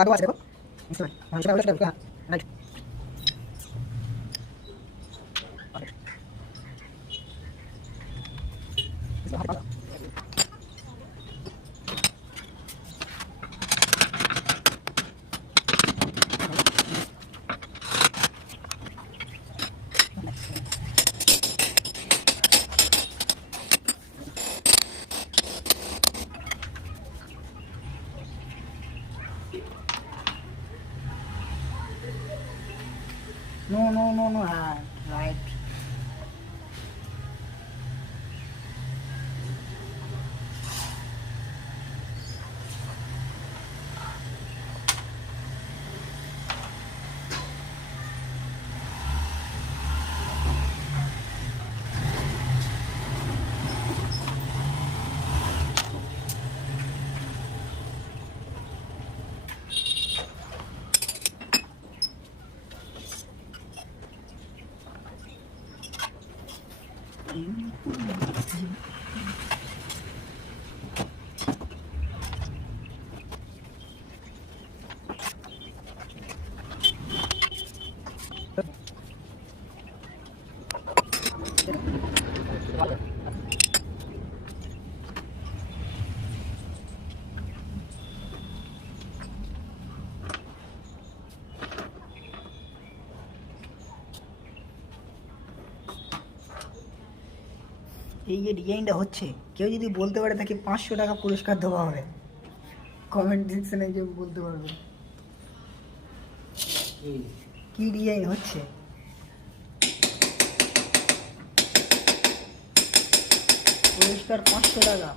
দাগও আছে দেখো সেটা হলো সেটা রাইট নো হ্যাঁ রাইট এই যে ডিজাইনটা হচ্ছে কেউ যদি বলতে পারে তাকে 500 টাকা পুরস্কার দেওয়া হবে কমেন্ট সেকশনে যে বলতে পারবে কি ডিজাইন হচ্ছে পুরস্কার 500 টাকা